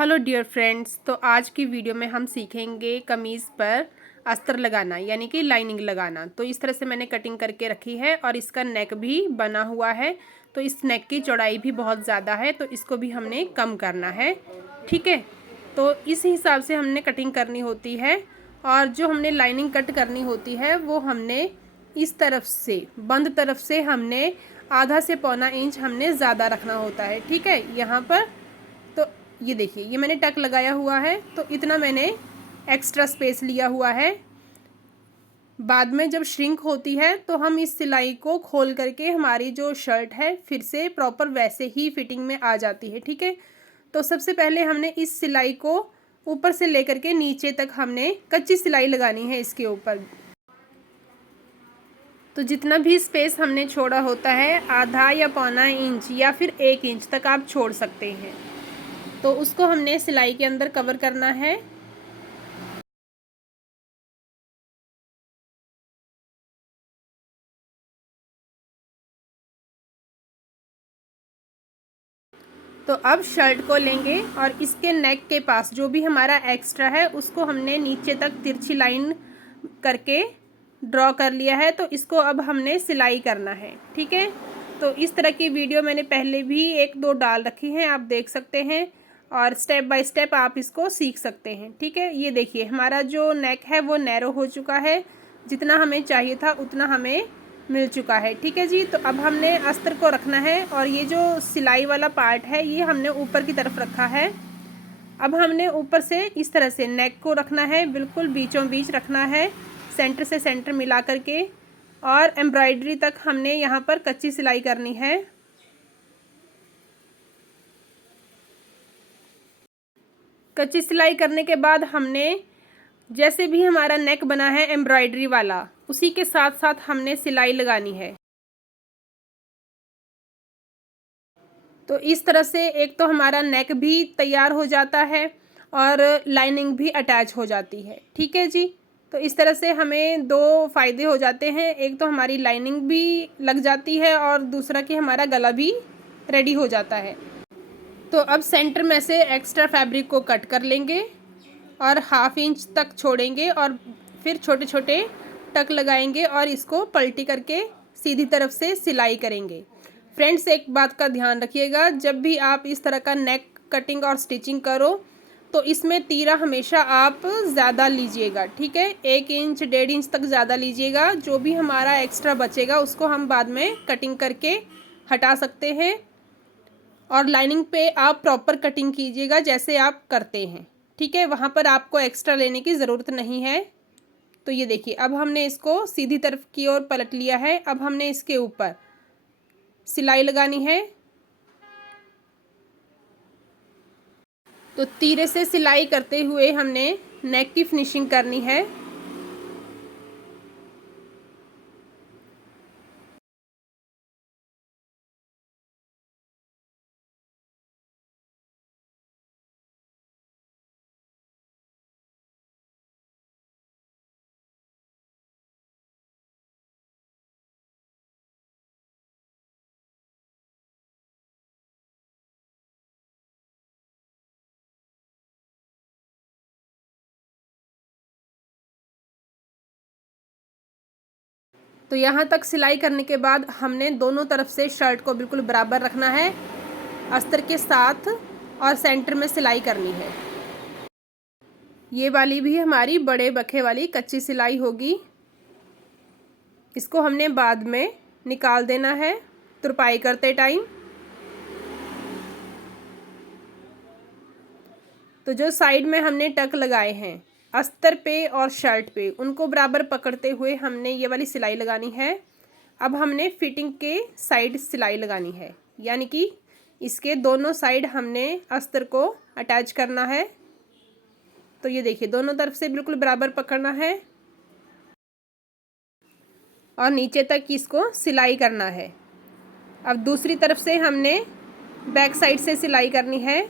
Hello dear friends. तो आज की वीडियो में हम सीखेंगे कमीज़ पर अस्तर लगाना यानी कि लाइनिंग लगाना। तो इस तरह से मैंने कटिंग करके रखी है और इसका नेक भी बना हुआ है। तो इस नेक की चौड़ाई भी बहुत ज़्यादा है, तो इसको भी हमने कम करना है। ठीक है, तो इस हिसाब से हमने कटिंग करनी होती है। और जो हमने लाइनिंग कट करनी होती है वो हमने इस तरफ से, बंद तरफ से हमने आधा से पौना इंच हमने ज़्यादा रखना होता है। ठीक है, यहाँ पर तो ये देखिए, ये मैंने टक लगाया हुआ है, तो इतना मैंने एक्स्ट्रा स्पेस लिया हुआ है। बाद में जब श्रिंक होती है तो हम इस सिलाई को खोल करके हमारी जो शर्ट है फिर से प्रॉपर वैसे ही फिटिंग में आ जाती है। ठीक है, तो सबसे पहले हमने इस सिलाई को ऊपर से लेकर के नीचे तक हमने कच्ची सिलाई लगानी है इसके ऊपर। तो जितना भी स्पेस हमने छोड़ा होता है, आधा या पौना इंच या फिर 1 इंच तक आप छोड़ सकते हैं, तो उसको हमने सिलाई के अंदर कवर करना है। तो अब शर्ट को लेंगे और इसके नेक के पास जो भी हमारा एक्स्ट्रा है उसको हमने नीचे तक तिरछी लाइन करके ड्रॉ कर लिया है। तो इसको अब हमने सिलाई करना है। ठीक है, तो इस तरह की वीडियो मैंने पहले भी 1-2 डाल रखी हैं, आप देख सकते हैं और स्टेप बाय स्टेप आप इसको सीख सकते हैं। ठीक है, ये देखिए हमारा जो नेक है वो नैरो हो चुका है, जितना हमें चाहिए था उतना हमें मिल चुका है। ठीक है जी, तो अब हमने अस्तर को रखना है और ये जो सिलाई वाला पार्ट है ये हमने ऊपर की तरफ रखा है। अब हमने ऊपर से इस तरह से नेक को रखना है, बिल्कुल बीचों बीच रखना है, सेंटर से सेंटर मिला करके, और एम्ब्रॉयडरी तक हमने यहाँ पर कच्ची सिलाई करनी है। कच्ची सिलाई करने के बाद हमने जैसे भी हमारा नेक बना है एम्ब्रॉयडरी वाला, उसी के साथ साथ हमने सिलाई लगानी है। तो इस तरह से एक तो हमारा नेक भी तैयार हो जाता है और लाइनिंग भी अटैच हो जाती है। ठीक है जी, तो इस तरह से हमें 2 फ़ायदे हो जाते हैं, एक तो हमारी लाइनिंग भी लग जाती है और दूसरा कि हमारा गला भी रेडी हो जाता है। तो अब सेंटर में से एक्स्ट्रा फैब्रिक को कट कर लेंगे और 1/2 इंच तक छोड़ेंगे और फिर छोटे छोटे टक लगाएंगे और इसको पलटी करके सीधी तरफ से सिलाई करेंगे। फ्रेंड्स, एक बात का ध्यान रखिएगा, जब भी आप इस तरह का नेक कटिंग और स्टिचिंग करो तो इसमें तीरा हमेशा आप ज़्यादा लीजिएगा। ठीक है, 1 इंच 1.5 इंच तक ज़्यादा लीजिएगा। जो भी हमारा एक्स्ट्रा बचेगा उसको हम बाद में कटिंग करके हटा सकते हैं। और लाइनिंग पे आप प्रॉपर कटिंग कीजिएगा जैसे आप करते हैं। ठीक है, वहाँ पर आपको एक्स्ट्रा लेने की ज़रूरत नहीं है। तो ये देखिए, अब हमने इसको सीधी तरफ की ओर पलट लिया है। अब हमने इसके ऊपर सिलाई लगानी है। तो तीरे से सिलाई करते हुए हमने नेक की फिनिशिंग करनी है। तो यहाँ तक सिलाई करने के बाद हमने दोनों तरफ से शर्ट को बिल्कुल बराबर रखना है अस्तर के साथ और सेंटर में सिलाई करनी है। ये वाली भी हमारी बड़े बखे वाली कच्ची सिलाई होगी, इसको हमने बाद में निकाल देना है तुरपाई करते टाइम। तो जो साइड में हमने टक लगाए हैं अस्तर पे और शर्ट पे, उनको बराबर पकड़ते हुए हमने ये वाली सिलाई लगानी है। अब हमने फिटिंग के साइड सिलाई लगानी है, यानी कि इसके दोनों साइड हमने अस्तर को अटैच करना है। तो ये देखिए, दोनों तरफ से बिल्कुल बराबर पकड़ना है और नीचे तक इसको सिलाई करना है। अब दूसरी तरफ से हमने बैक साइड से सिलाई करनी है।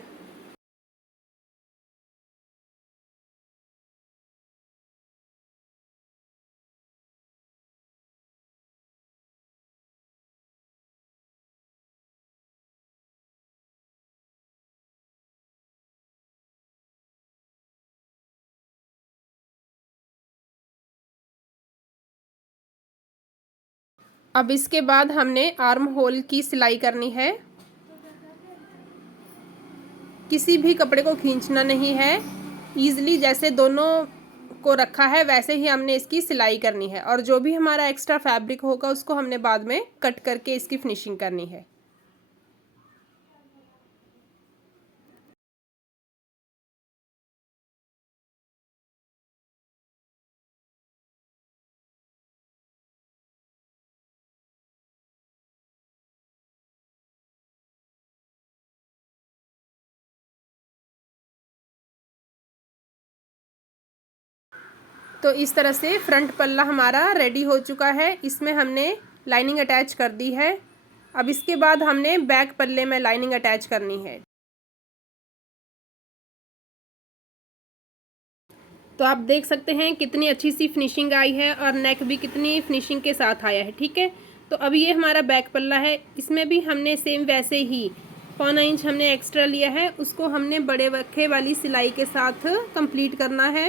अब इसके बाद हमने आर्म होल की सिलाई करनी है। किसी भी कपड़े को खींचना नहीं है, ईज़िली जैसे दोनों को रखा है वैसे ही हमने इसकी सिलाई करनी है, और जो भी हमारा एक्स्ट्रा फैब्रिक होगा उसको हमने बाद में कट करके इसकी फिनिशिंग करनी है। तो इस तरह से फ्रंट पल्ला हमारा रेडी हो चुका है। इसमें हमने लाइनिंग अटैच कर दी है। अब इसके बाद हमने बैक पल्ले में लाइनिंग अटैच करनी है। तो आप देख सकते हैं कितनी अच्छी सी फिनिशिंग आई है और नेक भी कितनी फिनिशिंग के साथ आया है। ठीक है, तो अब ये हमारा बैक पल्ला है। इसमें भी हमने सेम वैसे ही 1/4 इंच हमने एक्स्ट्रा लिया है, उसको हमने बड़े वक्खे वाली सिलाई के साथ कंप्लीट करना है।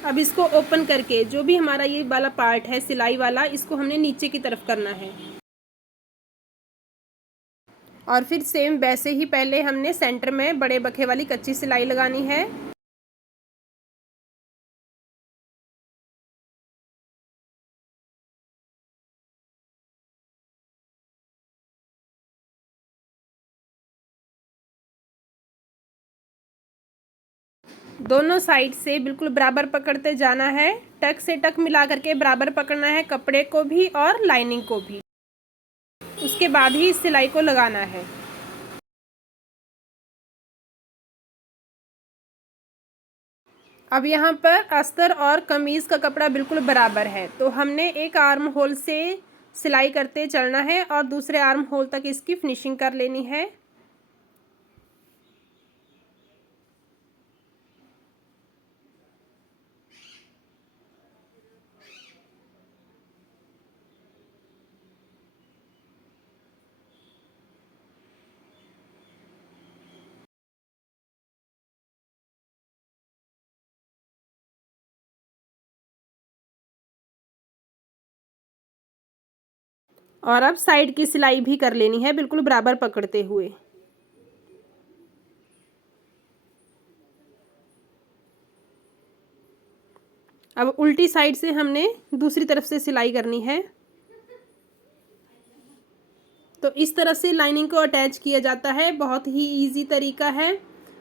अब इसको ओपन करके जो भी हमारा ये वाला पार्ट है सिलाई वाला, इसको हमने नीचे की तरफ करना है। और फिर सेम वैसे ही पहले हमने सेंटर में बड़े बखे वाली कच्ची सिलाई लगानी है। दोनों साइड से बिल्कुल बराबर पकड़ते जाना है। टक से टक मिला करके बराबर पकड़ना है, कपड़े को भी और लाइनिंग को भी। उसके बाद ही इस सिलाई को लगाना है। अब यहाँ पर अस्तर और कमीज़ का कपड़ा बिल्कुल बराबर है, तो हमने एक आर्म होल से सिलाई करते चलना है और दूसरे आर्म होल तक इसकी फिनिशिंग कर लेनी है। और अब साइड की सिलाई भी कर लेनी है बिल्कुल बराबर पकड़ते हुए। अब उल्टी साइड से हमने दूसरी तरफ से सिलाई करनी है। तो इस तरह से लाइनिंग को अटैच किया जाता है। बहुत ही इजी तरीका है।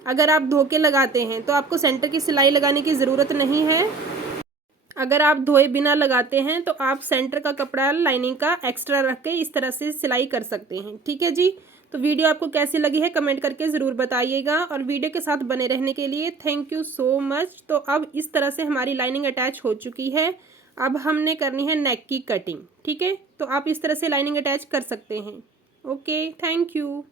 अगर आप धो के लगाते हैं तो आपको सेंटर की सिलाई लगाने की ज़रूरत नहीं है। अगर आप धोए बिना लगाते हैं तो आप सेंटर का कपड़ा लाइनिंग का एक्स्ट्रा रख के इस तरह से सिलाई कर सकते हैं। ठीक है जी, तो वीडियो आपको कैसी लगी है कमेंट करके ज़रूर बताइएगा, और वीडियो के साथ बने रहने के लिए थैंक यू सो मच। तो अब इस तरह से हमारी लाइनिंग अटैच हो चुकी है। अब हमने करनी है नेक की कटिंग। ठीक है, तो आप इस तरह से लाइनिंग अटैच कर सकते हैं। Okay, thank you.